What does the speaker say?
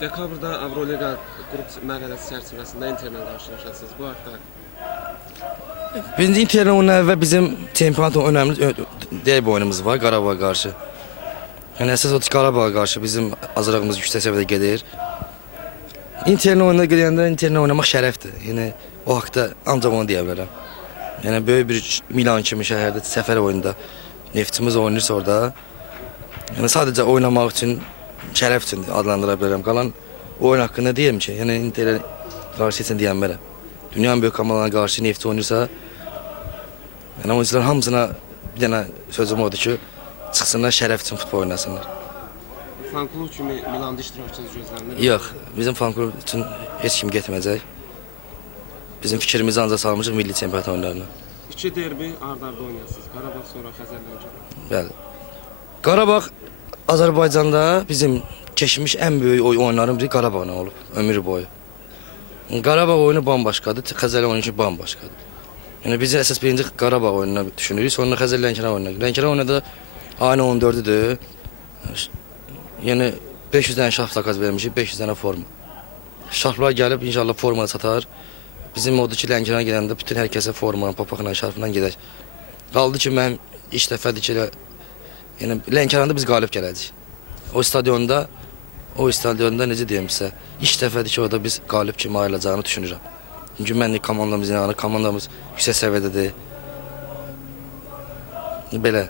Dekabrda Avroliqa qrup mərhələsi çərçivəsində Interlə qarşılaşacaqsınız. Bu haqda Birinci Inter'in onunla ve bizim temperatur önemli derbi oyunumuz var Qarabağ'a karşı. Yani esas o Qarabağ'a karşı bizim hazırlığımız yüksek seviyede gelir. Inter'in oyununa gidəndə Inter'in oynamaq şərəfdir. Yəni o haqda ancaq onu deyə bilərəm. Yəni böyük bir Milan kimi şəhərdə səfər oyununda Neftçimiz oynayırsa orada. Yəni sadəcə oynamaq üçün şərəf üçün adlandıra bilərəm. Qalan oyun haqqında deyim ki, yəni Inter'ə qarşı üçün deyəm belə. Dünyanın böyük komandalarına qarşı Neftçi oynayırsa, yəni oyuncular hamısına bir dənə sözüm odur ki, çıxsınlar şərəf üçün futbol oynasınlar. fan klub kimi Milanda iştirakçınız gözlənilir. Yox, bizim fan klub üçün heç kim getməyəcək. Bizim fikrimizi ancaq salmışıq milli çempionat oyunlarına. İki derbi ard-arda oynayasınız. Qarabağ sonra Xəzərlənəcək. Bəli. Qarabağ Azərbaycanda bizim keçmiş ən böyük oyunların biri Qarabağla olub ömür boyu. Qarabağ oyunu bambaşqadır, Xəzərlən oyunu bambaşqadır. Yəni biz əsas birinci Qarabağ oyununa düşünürük, sonra Xəzərlən oyununa. Lənkəran oyunu da ayın 14-dür. Yəni 500 dənə şarf zakaz vermişik, 500 dənə forma. Şarflar gəlib inşallah formada satar. Bizim odur ki, Lənkərana gedəndə bütün hər kəsə forma, papaqla, şarfla gedək. Qaldı ki, mənim ilk dəfədir ki, yəni Lənkəranda biz qalib gələcəyik. O stadionda necə deyim sizə, ilk dəfədir ki, orada biz qalib kimi ayrılacağını düşünürəm. Çünki mən komandamız inanır, komandamız yüksək səviyyədədir. Belə.